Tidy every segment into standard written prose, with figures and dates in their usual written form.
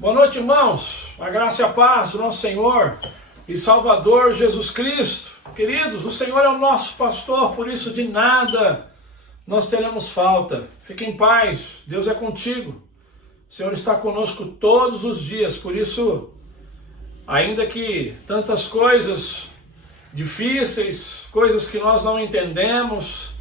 Boa noite, irmãos. A graça e a paz do nosso Senhor e Salvador Jesus Cristo. Queridos, o Senhor é o nosso pastor, por isso de nada nós teremos falta. Fique em paz, Deus é contigo. O Senhor está conosco todos os dias, por isso, ainda que tantas coisas difíceis, coisas que nós não entendemos,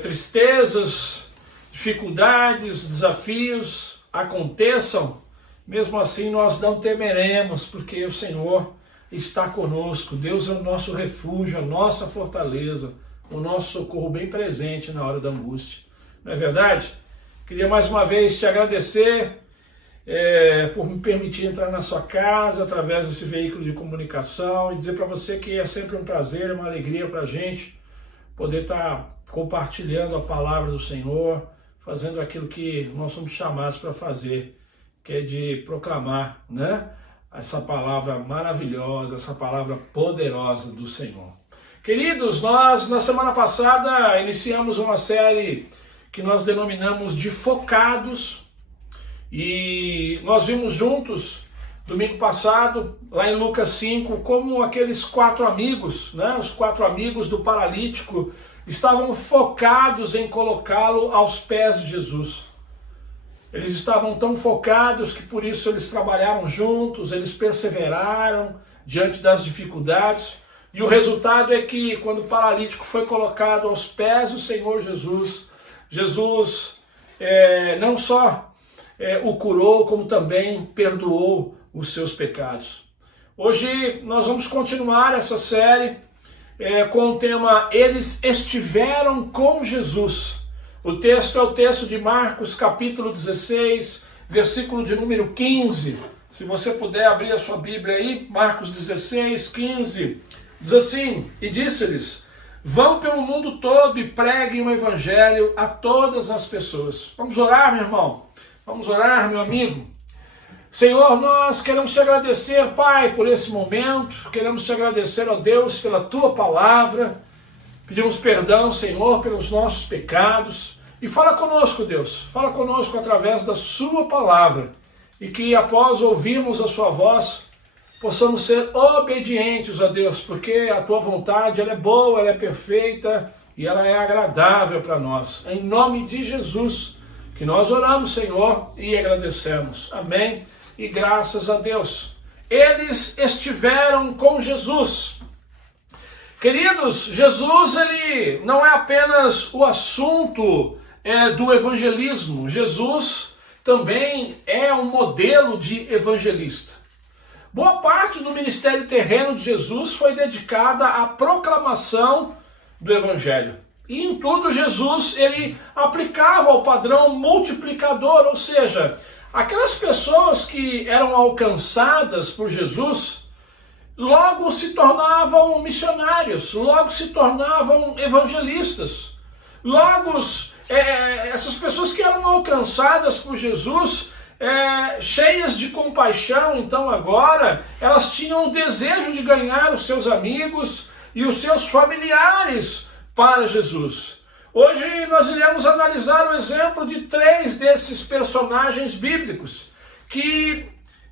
tristezas, dificuldades, desafios aconteçam, mesmo assim nós não temeremos, porque o Senhor está conosco. Deus é o nosso refúgio, a nossa fortaleza, o nosso socorro bem presente na hora da angústia. Não é verdade? Queria mais uma vez te agradecer por me permitir entrar na sua casa através desse veículo de comunicação e dizer para você que é sempre um prazer, uma alegria para a gente poder estar compartilhando a palavra do Senhor, fazendo aquilo que nós somos chamados para fazer, que é de proclamar, né, essa palavra maravilhosa, essa palavra poderosa do Senhor. Queridos, nós na semana passada iniciamos uma série que nós denominamos de Focados, e nós vimos juntos, domingo passado, lá em Lucas 5, como aqueles 4 amigos, né, os 4 amigos do paralítico, estavam focados em colocá-lo aos pés de Jesus. Eles estavam tão focados que por isso eles trabalharam juntos, eles perseveraram diante das dificuldades. E o resultado é que quando o paralítico foi colocado aos pés do Senhor Jesus, Jesus não só o curou, como também perdoou os seus pecados. Hoje nós vamos continuar essa série com o tema Eles estiveram com Jesus. O texto é o texto de Marcos, capítulo 16, versículo de número 15. Se você puder abrir a sua Bíblia aí, Marcos 16, 15. Diz assim: E disse-lhes: Vão pelo mundo todo e preguem o evangelho a todas as pessoas. Vamos orar, meu irmão? Vamos orar, meu amigo? Senhor, nós queremos te agradecer, Pai, por esse momento. Queremos te agradecer, ó Deus, pela tua palavra. Pedimos perdão, Senhor, pelos nossos pecados. E fala conosco, Deus. Fala conosco através da sua palavra. E que após ouvirmos a sua voz, possamos ser obedientes a Deus, porque a tua vontade ela é boa, ela é perfeita e ela é agradável para nós. Em nome de Jesus, que nós oramos, Senhor, e agradecemos. Amém. E graças a Deus. Eles estiveram com Jesus. Queridos, Jesus ele não é apenas o assunto do evangelismo. Jesus também é um modelo de evangelista. Boa parte do ministério terreno de Jesus foi dedicada à proclamação do evangelho. E em tudo Jesus ele aplicava o padrão multiplicador, ou seja, aquelas pessoas que eram alcançadas por Jesus logo se tornavam missionários, logo se tornavam evangelistas. Logo, essas pessoas que eram alcançadas por Jesus, cheias de compaixão, então agora, elas tinham o desejo de ganhar os seus amigos e os seus familiares para Jesus. Hoje nós iremos analisar o exemplo de 3 desses personagens bíblicos, que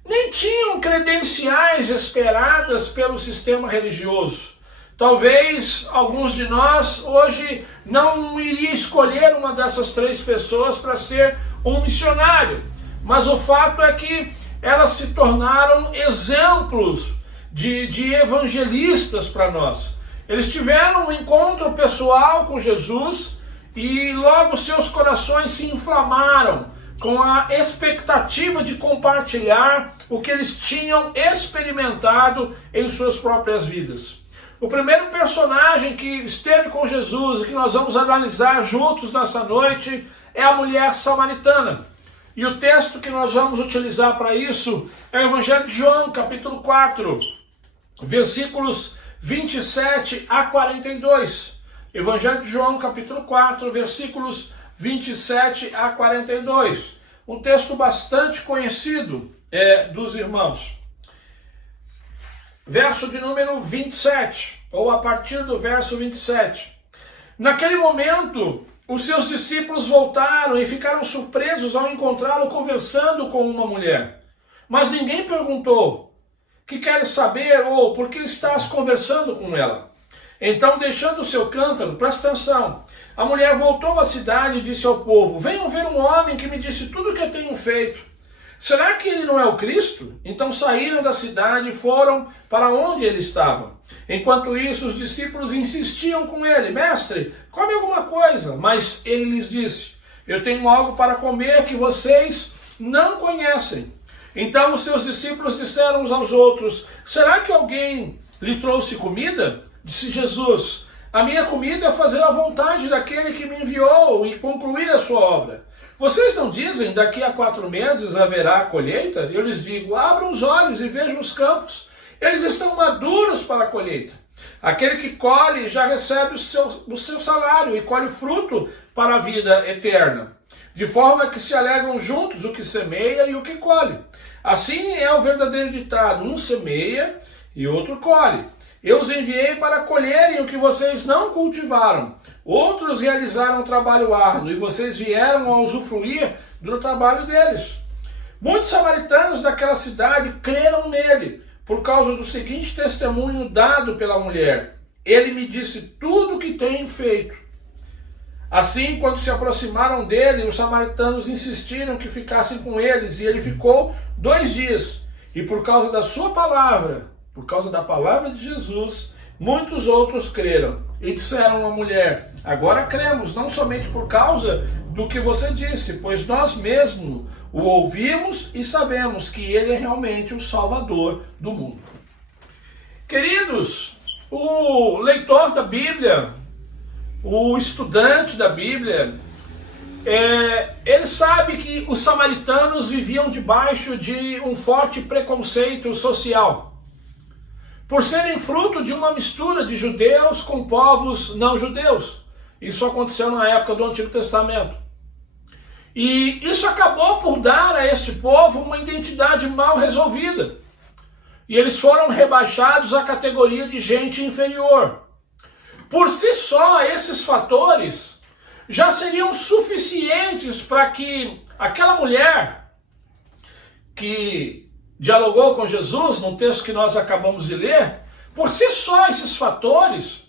nem tinham credenciais esperadas pelo sistema religioso. Talvez alguns de nós hoje não iria escolher uma dessas 3 pessoas para ser um missionário, mas o fato é que elas se tornaram exemplos de evangelistas para nós. Eles tiveram um encontro pessoal com Jesus e logo seus corações se inflamaram com a expectativa de compartilhar o que eles tinham experimentado em suas próprias vidas. O primeiro personagem que esteve com Jesus e que nós vamos analisar juntos nessa noite é a mulher samaritana. E o texto que nós vamos utilizar para isso é o Evangelho de João, capítulo 4, versículos 27 a 42. Evangelho de João, capítulo 4, versículos 27 a 42. Um texto bastante conhecido dos irmãos. Verso de número 27, ou a partir do verso 27. Naquele momento, os seus discípulos voltaram e ficaram surpresos ao encontrá-lo conversando com uma mulher. Mas ninguém perguntou: que queres saber ou por que estás conversando com ela? Então, deixando o seu cântaro, presta atenção, a mulher voltou à cidade e disse ao povo: venham ver um homem que me disse tudo o que eu tenho feito. Será que ele não é o Cristo? Então saíram da cidade e foram para onde ele estava. Enquanto isso, os discípulos insistiam com ele: mestre, come alguma coisa. Mas ele lhes disse: eu tenho algo para comer que vocês não conhecem. Então os seus discípulos disseram uns aos outros: será que alguém lhe trouxe comida? Disse Jesus: a minha comida é fazer a vontade daquele que me enviou e concluir a sua obra. Vocês não dizem, daqui a 4 meses haverá colheita? Eu lhes digo: abram os olhos e vejam os campos. Eles estão maduros para a colheita. Aquele que colhe já recebe o seu salário e colhe fruto para a vida eterna. De forma que se alegram juntos o que semeia e o que colhe. Assim é o verdadeiro ditado: um semeia e outro colhe. Eu os enviei para colherem o que vocês não cultivaram. Outros realizaram um trabalho árduo e vocês vieram a usufruir do trabalho deles. Muitos samaritanos daquela cidade creram nele, por causa do seguinte testemunho dado pela mulher: ele me disse tudo o que tem feito. Assim, quando se aproximaram dele, os samaritanos insistiram que ficassem com eles, e ele ficou 2 dias. E por causa da sua palavra, por causa da palavra de Jesus, muitos outros creram. E disseram à mulher: agora cremos, não somente por causa do que você disse, pois nós mesmos o ouvimos e sabemos que ele é realmente o Salvador do mundo. Queridos, o leitor da Bíblia, o estudante da Bíblia, ele sabe que os samaritanos viviam debaixo de um forte preconceito social, por serem fruto de uma mistura de judeus com povos não judeus. Isso aconteceu na época do Antigo Testamento. E isso acabou por dar a este povo uma identidade mal resolvida. E eles foram rebaixados à categoria de gente inferior. Por si só, esses fatores já seriam suficientes para que aquela mulher que dialogou com Jesus, no texto que nós acabamos de ler, por si só esses fatores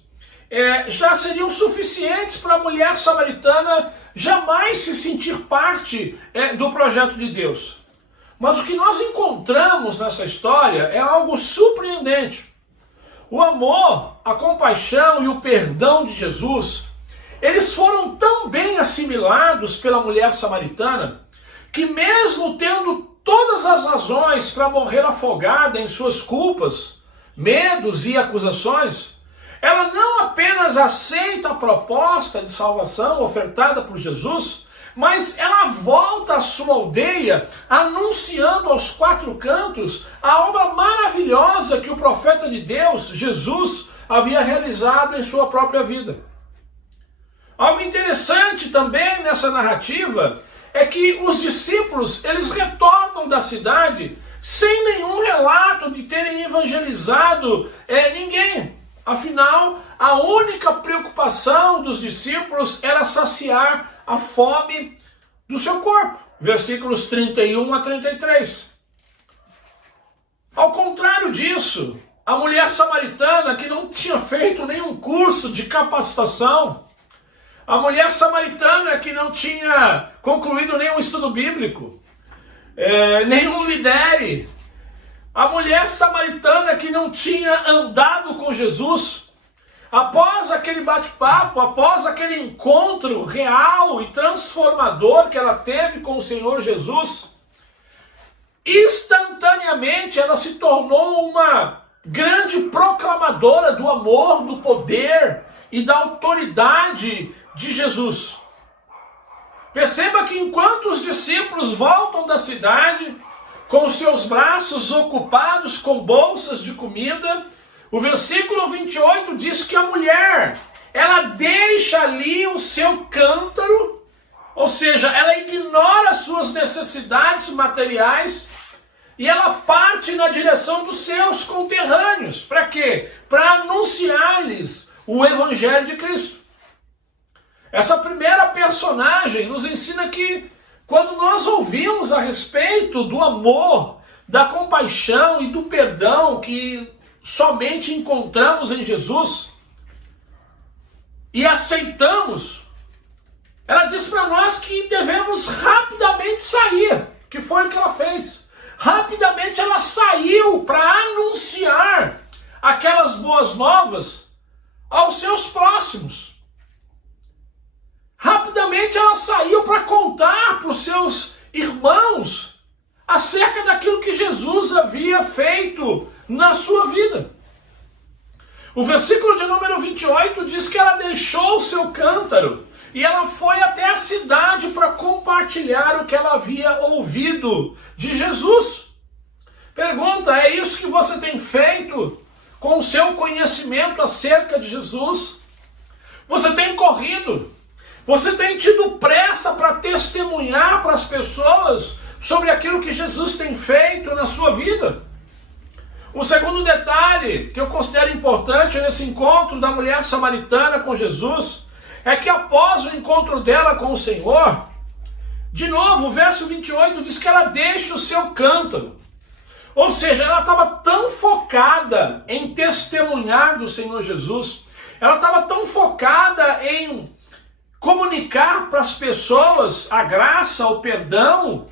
já seriam suficientes para a mulher samaritana jamais se sentir parte do projeto de Deus. Mas o que nós encontramos nessa história é algo surpreendente. O amor, a compaixão e o perdão de Jesus, eles foram tão bem assimilados pela mulher samaritana, que mesmo tendo todas as razões para morrer afogada em suas culpas, medos e acusações, ela não apenas aceita a proposta de salvação ofertada por Jesus, mas ela volta à sua aldeia anunciando aos 4 cantos a obra maravilhosa que o profeta de Deus, Jesus, havia realizado em sua própria vida. Algo interessante também nessa narrativa é que os discípulos, eles retornam da cidade sem nenhum relato de terem evangelizado ninguém. Afinal, a única preocupação dos discípulos era saciar a fome do seu corpo. Versículos 31 a 33. Ao contrário disso, a mulher samaritana, que não tinha feito nenhum curso de capacitação, a mulher samaritana que não tinha concluído nenhum estudo bíblico, nenhum lidere, a mulher samaritana que não tinha andado com Jesus, após aquele bate-papo, após aquele encontro real e transformador que ela teve com o Senhor Jesus, instantaneamente ela se tornou uma grande proclamadora do amor, do poder e da autoridade de Jesus. Perceba que enquanto os discípulos voltam da cidade com seus braços ocupados com bolsas de comida, o versículo 28 diz que a mulher, ela deixa ali o seu cântaro, ou seja, ela ignora as suas necessidades materiais e ela parte na direção dos seus conterrâneos. Para quê? Para anunciar-lhes o Evangelho de Cristo. Essa primeira personagem nos ensina que quando nós ouvimos a respeito do amor, da compaixão e do perdão que somente encontramos em Jesus e aceitamos, ela diz para nós que devemos rapidamente sair, que foi o que ela fez. Rapidamente ela saiu para anunciar aquelas boas novas aos seus próximos. Rapidamente ela saiu para contar para os seus irmãos acerca daquilo que Jesus havia feito na sua vida. O versículo de número 28 diz que ela deixou o seu cântaro e ela foi até a cidade para compartilhar o que ela havia ouvido de Jesus. Pergunta, é isso que você tem feito com o seu conhecimento acerca de Jesus? Você tem corrido? Você tem tido pressa para testemunhar para as pessoas sobre aquilo que Jesus tem feito na sua vida? Um segundo detalhe que eu considero importante nesse encontro da mulher samaritana com Jesus é que após o encontro dela com o Senhor, de novo, o verso 28 diz que ela deixa o seu cântaro. Ou seja, ela estava tão focada em testemunhar do Senhor Jesus, ela estava tão focada em comunicar para as pessoas a graça, o perdão,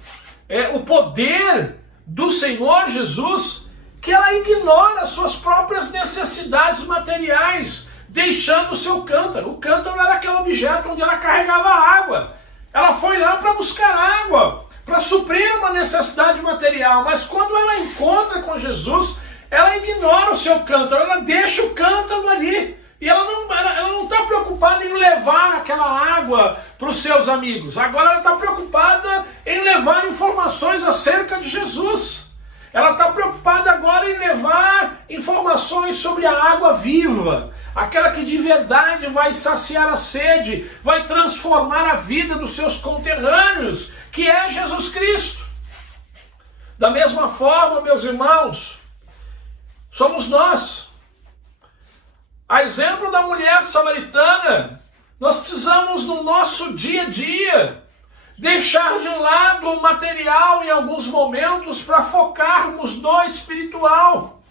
o poder do Senhor Jesus, que ela ignora suas próprias necessidades materiais, deixando o seu cântaro. O cântaro era aquele objeto onde ela carregava água. Ela foi lá para buscar água, para suprir uma necessidade material. Mas quando ela encontra com Jesus, ela ignora o seu cântaro, ela deixa o cântaro ali. E ela não está preocupada em levar aquela água para os seus amigos. Agora ela está preocupada em levar informações acerca de Jesus. Ela está preocupada agora em levar informações sobre a água viva, aquela que de verdade vai saciar a sede, vai transformar a vida dos seus conterrâneos, que é Jesus Cristo. Da mesma forma, meus irmãos, somos nós. A exemplo da mulher samaritana, nós precisamos no nosso dia a dia deixar de lado o material em alguns momentos para focarmos no espiritual.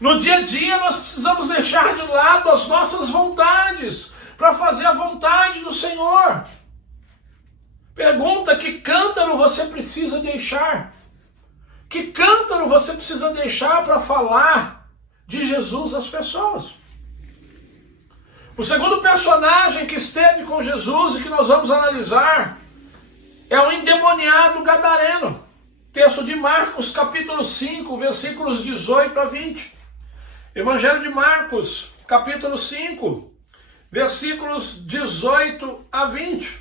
No dia a dia nós precisamos deixar de lado as nossas vontades para fazer a vontade do Senhor. Pergunta, que cântaro você precisa deixar? Que cântaro você precisa deixar para falar de Jesus às pessoas? O segundo personagem que esteve com Jesus e que nós vamos analisar é o endemoniado gadareno. Texto de Marcos, capítulo 5, versículos 18 a 20. Evangelho de Marcos, capítulo 5, versículos 18 a 20.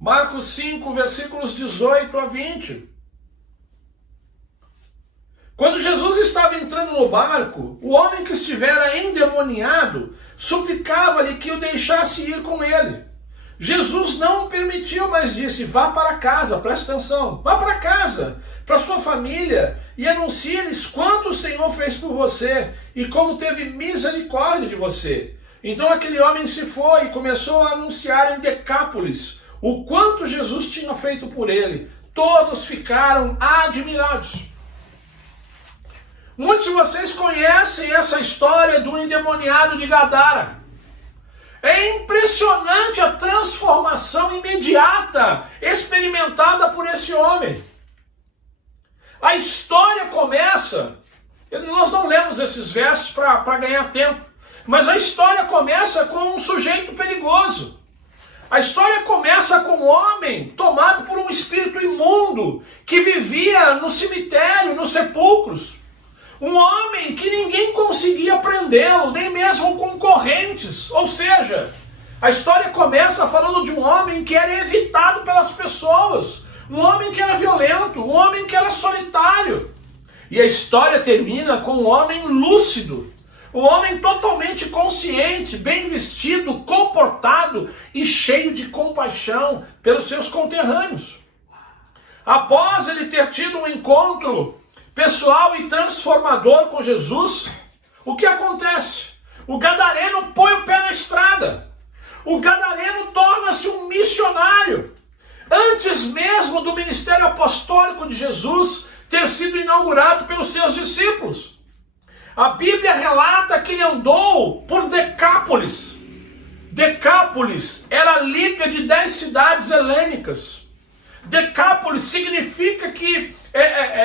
Marcos 5, versículos 18 a 20. Quando Jesus estava entrando no barco, o homem que estivera endemoniado suplicava-lhe que o deixasse ir com ele. Jesus não o permitiu, mas disse, vá para casa, presta atenção, vá para casa, para sua família, e anuncie-lhes quanto o Senhor fez por você, e como teve misericórdia de você. Então aquele homem se foi e começou a anunciar em Decápolis o quanto Jesus tinha feito por ele. Todos ficaram admirados. Muitos de vocês conhecem essa história do endemoniado de Gadara. É impressionante a transformação imediata experimentada por esse homem. A história começa, nós não lemos esses versos para ganhar tempo, mas a história começa com um sujeito perigoso. A história começa com um homem tomado por um espírito imundo que vivia no cemitério, nos sepulcros. Um homem que ninguém conseguia prendê-lo, nem mesmo com correntes. Ou seja, a história começa falando de um homem que era evitado pelas pessoas. Um homem que era violento, um homem que era solitário. E a história termina com um homem lúcido. Um homem totalmente consciente, bem vestido, comportado e cheio de compaixão pelos seus conterrâneos. Após ele ter tido um encontro pessoal e transformador com Jesus, o que acontece? O gadareno põe o pé na estrada. O gadareno torna-se um missionário. Antes mesmo do ministério apostólico de Jesus ter sido inaugurado pelos seus discípulos. A Bíblia relata que ele andou por Decápolis. Decápolis era a liga de 10 cidades helênicas. Decápolis significa que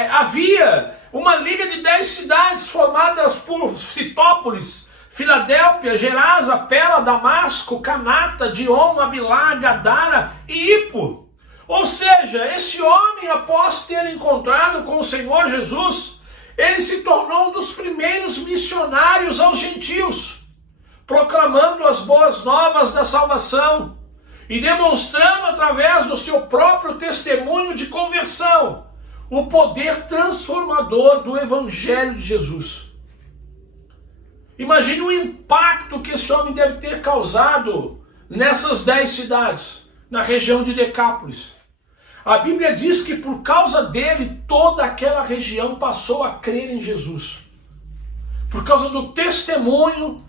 havia uma liga de 10 cidades formadas por Citópolis, Filadélfia, Gerasa, Pela, Damasco, Canata, Dion, Abilá, Gadara e Hippo. Ou seja, esse homem, após ter encontrado com o Senhor Jesus, ele se tornou um dos primeiros missionários aos gentios, proclamando as boas novas da salvação e demonstrando através do seu próprio testemunho de conversão o poder transformador do Evangelho de Jesus. Imagine o impacto que esse homem deve ter causado nessas 10 cidades, na região de Decápolis. A Bíblia diz que por causa dele, toda aquela região passou a crer em Jesus. Por causa do testemunho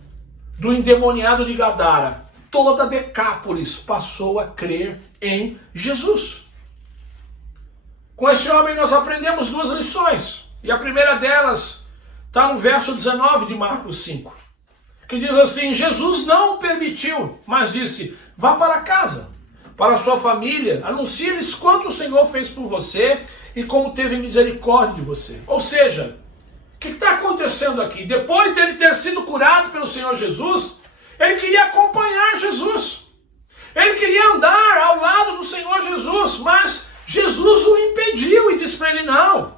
do endemoniado de Gadara, toda Decápolis passou a crer em Jesus. Com esse homem nós aprendemos 2 lições. E a primeira delas está no verso 19 de Marcos 5. Que diz assim: Jesus não o permitiu, mas disse: vá para casa, para a sua família, anuncie-lhes quanto o Senhor fez por você e como teve misericórdia de você. Ou seja, o que está acontecendo aqui? Depois dele ter sido curado pelo Senhor Jesus, ele queria acompanhar Jesus. Ele queria andar ao lado do Senhor Jesus, mas Jesus o impediu e disse para ele: não,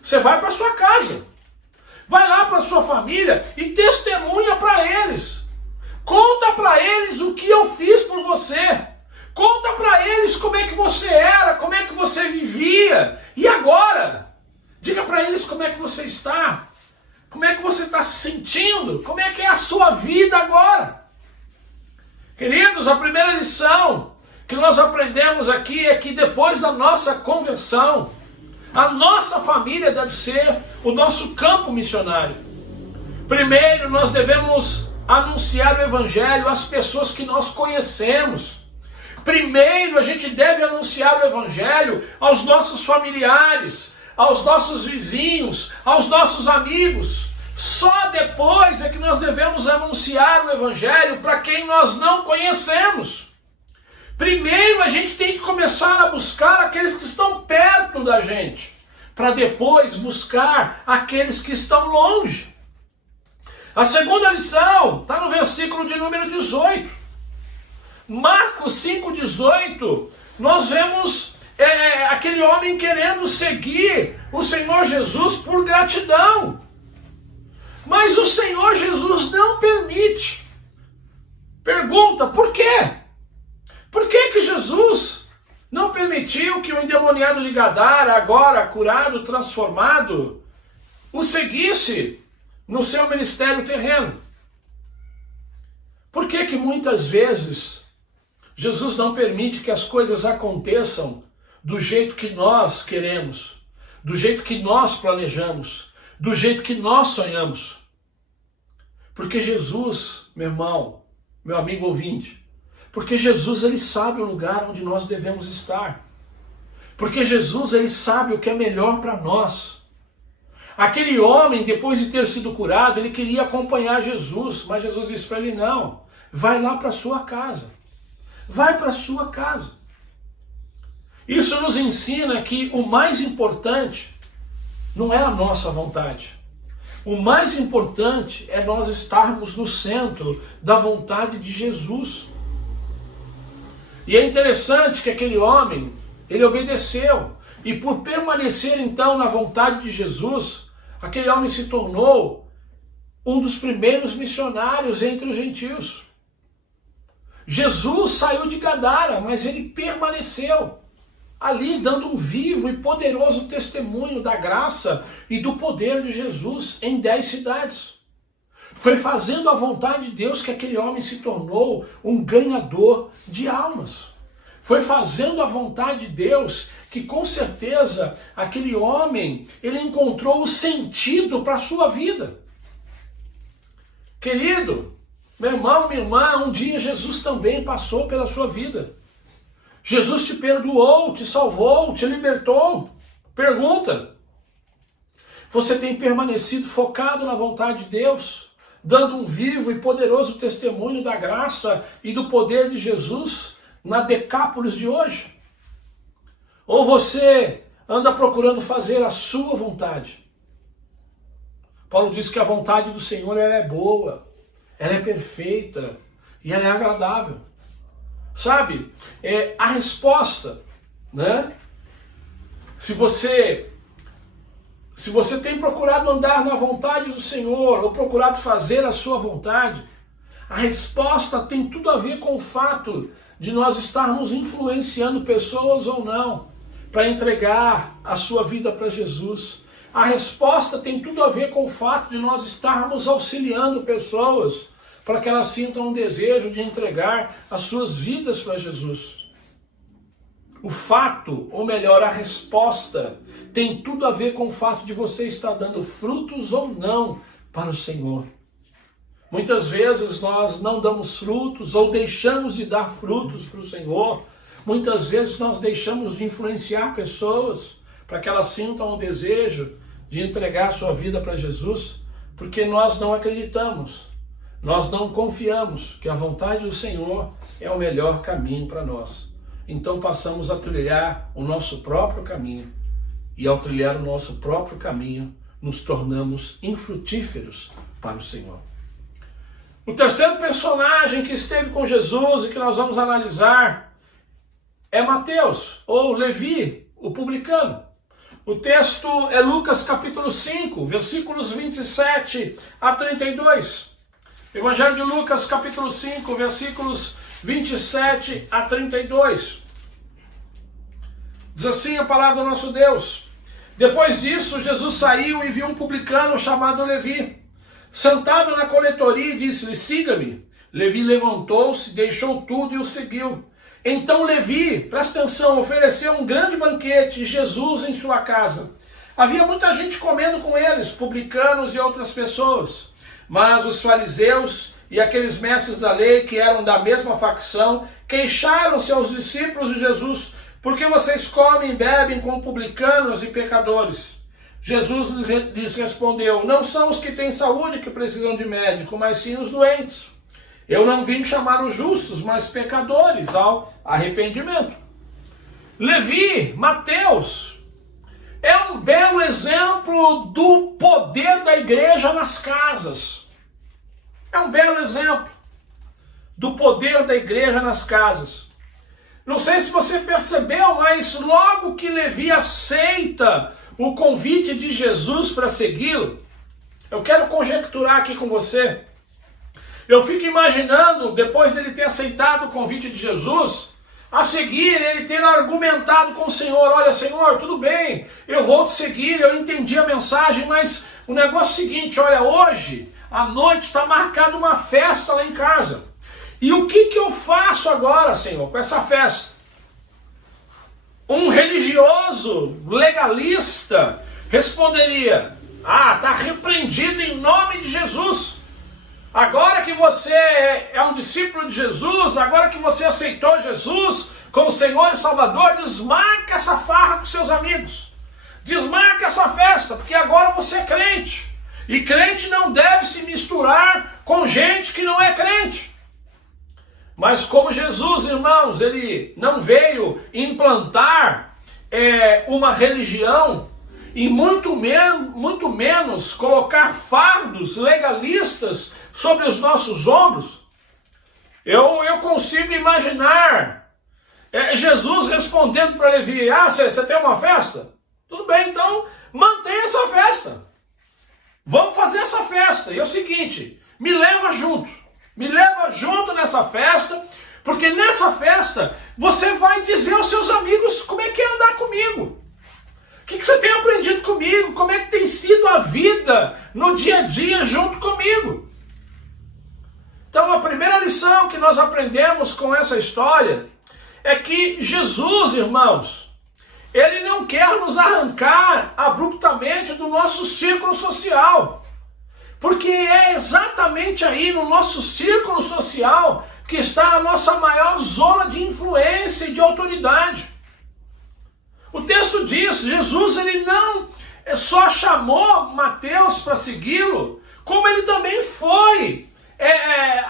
você vai para sua casa, vai lá para sua família e testemunha para eles. Conta para eles o que eu fiz por você. Conta para eles como é que você era, como é que você vivia. E agora? Diga para eles como é que você está. Como é que você está se sentindo. Como é que é a sua vida agora. Queridos, a primeira lição que nós aprendemos aqui é que depois da nossa conversão, a nossa família deve ser o nosso campo missionário. Primeiro, nós devemos anunciar o Evangelho às pessoas que nós conhecemos. Primeiro, a gente deve anunciar o Evangelho aos nossos familiares, aos nossos vizinhos, aos nossos amigos. Só depois é que nós devemos anunciar o Evangelho para quem nós não conhecemos. Primeiro, a gente tem que começar a buscar aqueles que estão perto da gente, para depois buscar aqueles que estão longe. A segunda lição está no versículo de número 18. Marcos 5,18, nós vemos aquele homem querendo seguir o Senhor Jesus por gratidão. Mas o Senhor Jesus não permite. Pergunta, por quê? Por que Jesus não permitiu que o endemoniado de Gadara, agora curado, transformado, o seguisse no seu ministério terreno? Por que muitas vezes Jesus não permite que as coisas aconteçam do jeito que nós queremos, do jeito que nós planejamos, do jeito que nós sonhamos? Porque Jesus, meu irmão, meu amigo ouvinte, porque Jesus, ele sabe o lugar onde nós devemos estar. Porque Jesus, ele sabe o que é melhor para nós. Aquele homem, depois de ter sido curado, ele queria acompanhar Jesus, mas Jesus disse para ele: não, vai lá para a sua casa. Vai para a sua casa. Isso nos ensina que o mais importante não é a nossa vontade. O mais importante é nós estarmos no centro da vontade de Jesus. E é interessante que aquele homem, ele obedeceu. E por permanecer então na vontade de Jesus, aquele homem se tornou um dos primeiros missionários entre os gentios. Jesus saiu de Gadara, mas ele permaneceu ali, dando um vivo e poderoso testemunho da graça e do poder de Jesus em 10 cidades. Foi fazendo a vontade de Deus que aquele homem se tornou um ganhador de almas. Foi fazendo a vontade de Deus que, com certeza, aquele homem, ele encontrou o sentido para a sua vida. Querido, Meu irmão, minha irmã, um dia Jesus também passou pela sua vida. Jesus te perdoou, te salvou, te libertou. Pergunta: você tem permanecido focado na vontade de Deus, dando um vivo e poderoso testemunho da graça e do poder de Jesus na Decápolis de hoje? Ou você anda procurando fazer a sua vontade? Paulo diz que a vontade do Senhor ela é boa, ela é perfeita e ela é agradável. Sabe, a resposta, né? Se você tem procurado andar na vontade do Senhor ou procurado fazer a sua vontade, a resposta tem tudo a ver com o fato de nós estarmos influenciando pessoas ou não para entregar a sua vida para Jesus. A resposta tem tudo a ver com o fato de nós estarmos auxiliando pessoas para que elas sintam um desejo de entregar as suas vidas para Jesus. O fato, ou melhor, a resposta, tem tudo a ver com o fato de você estar dando frutos ou não para o Senhor. Muitas vezes nós não damos frutos ou deixamos de dar frutos para o Senhor. Muitas vezes nós deixamos de influenciar pessoas para que elas sintam um desejo de entregar a sua vida para Jesus, porque nós não acreditamos, nós não confiamos que a vontade do Senhor é o melhor caminho para nós. Então passamos a trilhar o nosso próprio caminho, e ao trilhar o nosso próprio caminho, nos tornamos infrutíferos para o Senhor. O terceiro personagem que esteve com Jesus e que nós vamos analisar é Mateus, ou Levi, o publicano. O texto é Lucas capítulo 5, versículos 27 a 32. Evangelho de Lucas capítulo 5, versículos 27 a 32. Diz assim a palavra do nosso Deus: depois disso, Jesus saiu e viu um publicano chamado Levi, sentado na coletoria, e disse-lhe: siga-me. Levi levantou-se, deixou tudo e o seguiu. Então Levi, presta atenção, ofereceu um grande banquete de Jesus em sua casa. Havia muita gente comendo com eles, publicanos e outras pessoas. Mas os fariseus e aqueles mestres da lei, que eram da mesma facção, queixaram-se aos discípulos de Jesus: por que vocês comem e bebem com publicanos e pecadores? Jesus lhes respondeu: não são os que têm saúde que precisam de médico, mas sim os doentes. Eu não vim chamar os justos, mas pecadores ao arrependimento. Levi, Mateus, é um belo exemplo do poder da igreja nas casas. É um belo exemplo do poder da igreja nas casas. Não sei se você percebeu, mas logo que Levi aceita o convite de Jesus para segui-lo, eu quero conjecturar aqui com você. Eu fico imaginando, depois dele ter aceitado o convite de Jesus, a seguir ele ter argumentado com o Senhor: olha, Senhor, tudo bem, eu vou te seguir, eu entendi a mensagem, mas o negócio é o seguinte: olha, hoje à noite está marcada uma festa lá em casa. E o que eu faço agora, Senhor, com essa festa? Um religioso, legalista, responderia: ah, está repreendido em nome de Jesus. Agora que você é um discípulo de Jesus, agora que você aceitou Jesus como Senhor e Salvador, desmarca essa farra com seus amigos. Desmarca essa festa, porque agora você é crente. E crente não deve se misturar com gente que não é crente. Mas como Jesus, irmãos, ele não veio implantar uma religião e muito menos colocar fardos legalistas sobre os nossos ombros, eu consigo imaginar Jesus respondendo para Levi: ah, você tem uma festa? Tudo bem, então mantenha essa festa. Vamos fazer essa festa. E é o seguinte, me leva junto nessa festa, porque nessa festa você vai dizer aos seus amigos como é que é andar comigo. O que você tem aprendido comigo? Como é que tem sido a vida no dia a dia junto comigo? Então a primeira lição que nós aprendemos com essa história é que Jesus, irmãos, ele não quer nos arrancar abruptamente do nosso círculo social. Porque é exatamente aí no nosso círculo social que está a nossa maior zona de influência e de autoridade. O texto diz, Jesus ele não só chamou Mateus para segui-lo, como ele também foi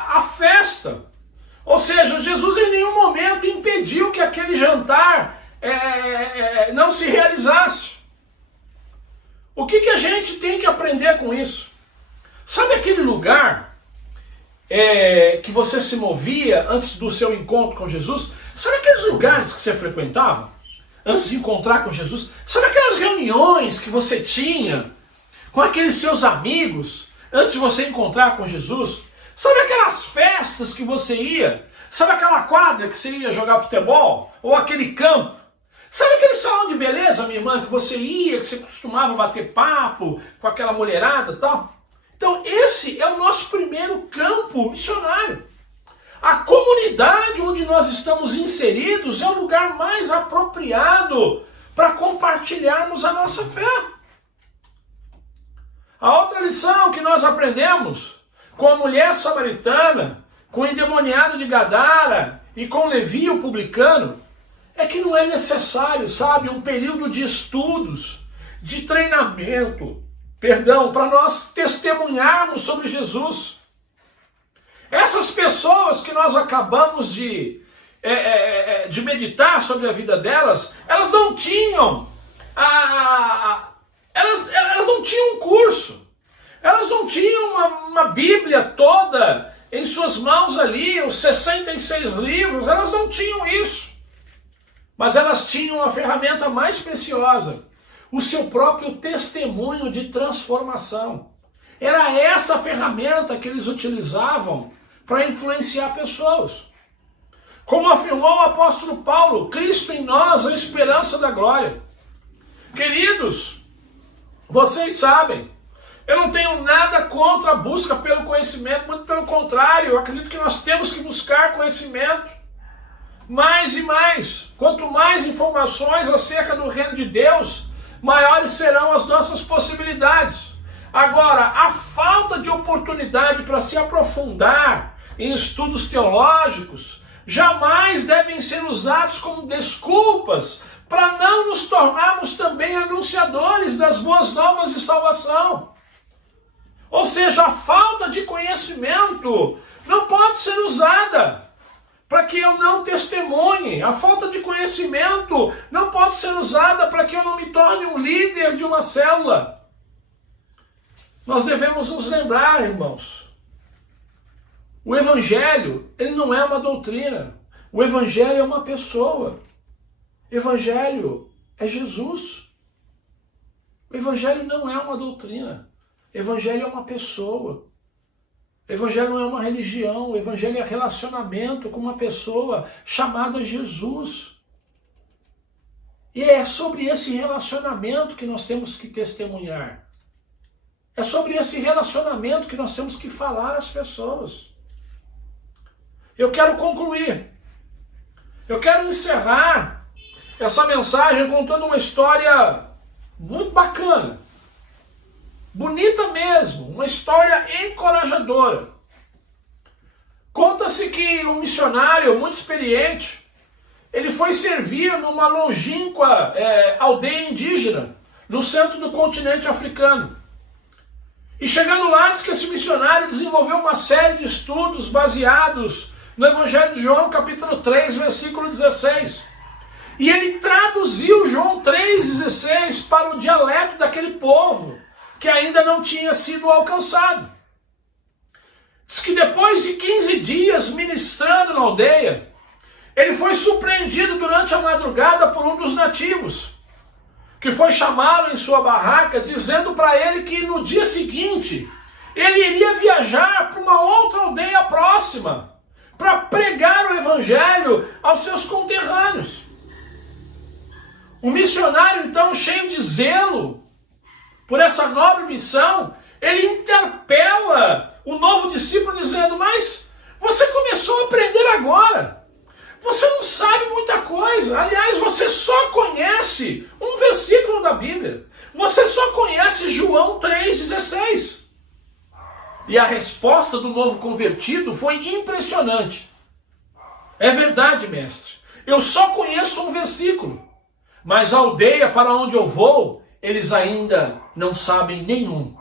à festa. Ou seja, Jesus em nenhum momento impediu que aquele jantar não se realizasse. O que a gente tem que aprender com isso? Sabe aquele lugar que você se movia antes do seu encontro com Jesus? Sabe aqueles lugares que você frequentava antes de encontrar com Jesus? Sabe aquelas reuniões que você tinha com aqueles seus amigos antes de você encontrar com Jesus? Sabe aquelas festas que você ia? Sabe aquela quadra que você ia jogar futebol? Ou aquele campo? Sabe aquele salão de beleza, minha irmã, que você ia, que você costumava bater papo com aquela mulherada e tal? Então esse é o nosso primeiro campo missionário. A comunidade onde nós estamos inseridos é o lugar mais apropriado para compartilharmos a nossa fé. A outra lição que nós aprendemos com a mulher samaritana, com o endemoniado de Gadara e com Levi o publicano, é que não é necessário, sabe, um período de estudos, de treinamento, para nós testemunharmos sobre Jesus. Essas pessoas que nós acabamos de meditar sobre a vida delas, elas não tinham elas não tinham um curso, elas não tinham uma Bíblia toda em suas mãos ali, os 66 livros, elas não tinham isso. Mas elas tinham a ferramenta mais preciosa, o seu próprio testemunho de transformação. Era essa ferramenta que eles utilizavam para influenciar pessoas. Como afirmou o apóstolo Paulo, Cristo em nós, a esperança da glória. Queridos, vocês sabem, eu não tenho nada contra a busca pelo conhecimento, muito pelo contrário, eu acredito que nós temos que buscar conhecimento. Mais e mais. Quanto mais informações acerca do reino de Deus, maiores serão as nossas possibilidades. Agora, a falta de oportunidade para se aprofundar em estudos teológicos jamais devem ser usados como desculpas para não nos tornarmos também anunciadores das boas novas de salvação. Ou seja, a falta de conhecimento não pode ser usada para que eu não testemunhe. A falta de conhecimento não pode ser usada para que eu não me torne um líder de uma célula. Nós devemos nos lembrar, irmãos, o Evangelho, ele não é uma doutrina. O Evangelho é uma pessoa. O Evangelho é Jesus. O Evangelho não é uma doutrina. O Evangelho é uma pessoa. O Evangelho não é uma religião, o Evangelho é relacionamento com uma pessoa chamada Jesus. E é sobre esse relacionamento que nós temos que testemunhar. É sobre esse relacionamento que nós temos que falar às pessoas. Eu quero concluir. Eu quero encerrar essa mensagem contando uma história muito bacana. Bonita mesmo, uma história encorajadora. Conta-se que um missionário muito experiente, ele foi servir numa longínqua aldeia indígena, no centro do continente africano. E chegando lá, diz que esse missionário desenvolveu uma série de estudos baseados no Evangelho de João, capítulo 3, versículo 16. E ele traduziu João 3,16 para o dialeto daquele povo, que ainda não tinha sido alcançado. Diz que depois de 15 dias ministrando na aldeia, ele foi surpreendido durante a madrugada por um dos nativos, que foi chamá-lo em sua barraca, dizendo para ele que no dia seguinte, ele iria viajar para uma outra aldeia próxima, para pregar o Evangelho aos seus conterrâneos. O missionário, então, cheio de zelo por essa nobre missão, ele interpela o novo discípulo dizendo: mas você começou a aprender agora, você não sabe muita coisa, aliás, você só conhece um versículo da Bíblia, você só conhece João 3,16. E a resposta do novo convertido foi impressionante. É verdade, mestre. Eu só conheço um versículo, mas a aldeia para onde eu vou, eles ainda não sabem nenhum.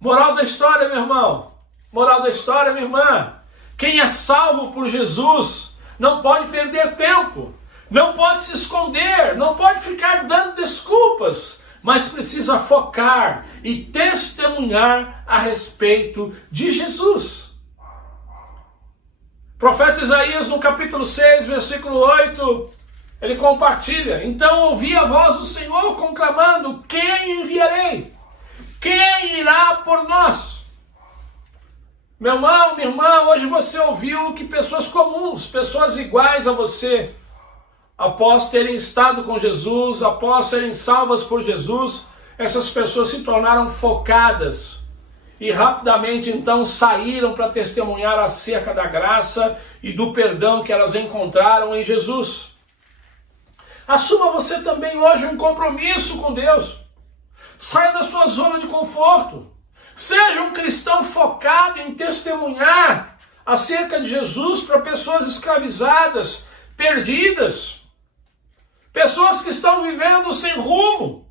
Moral da história, meu irmão. Moral da história, minha irmã. Quem é salvo por Jesus não pode perder tempo, não pode se esconder, não pode ficar dando desculpas, mas precisa focar e testemunhar a respeito de Jesus. O profeta Isaías, no capítulo 6, versículo 8, ele compartilha: então ouvi a voz do Senhor conclamando: quem enviarei? Quem irá por nós? Meu irmão, minha irmã, hoje você ouviu que pessoas comuns, pessoas iguais a você, após terem estado com Jesus, após serem salvas por Jesus, essas pessoas se tornaram focadas e rapidamente então saíram para testemunhar acerca da graça e do perdão que elas encontraram em Jesus. Assuma você também hoje um compromisso com Deus. Saia da sua zona de conforto. Seja um cristão focado em testemunhar acerca de Jesus para pessoas escravizadas, perdidas, pessoas que estão vivendo sem rumo.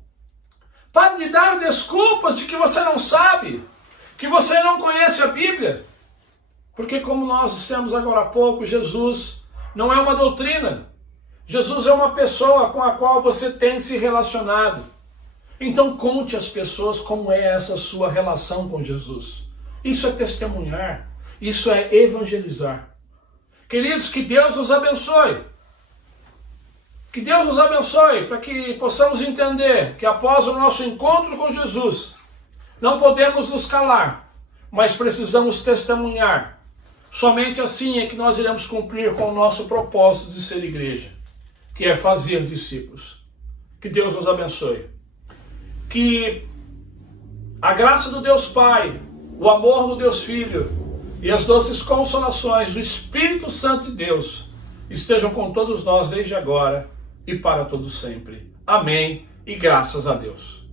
Pare de dar desculpas de que você não sabe, que você não conhece a Bíblia. Porque, como nós dissemos agora há pouco, Jesus não é uma doutrina. Jesus é uma pessoa com a qual você tem se relacionado. Então conte às pessoas como é essa sua relação com Jesus. Isso é testemunhar, isso é evangelizar. Queridos, que Deus nos abençoe. Que Deus nos abençoe para que possamos entender que após o nosso encontro com Jesus, não podemos nos calar, mas precisamos testemunhar. Somente assim é que nós iremos cumprir com o nosso propósito de ser igreja, que é fazer discípulos. Que Deus nos abençoe. Que a graça do Deus Pai, o amor do Deus Filho e as doces consolações do Espírito Santo de Deus estejam com todos nós desde agora e para todo sempre. Amém e graças a Deus.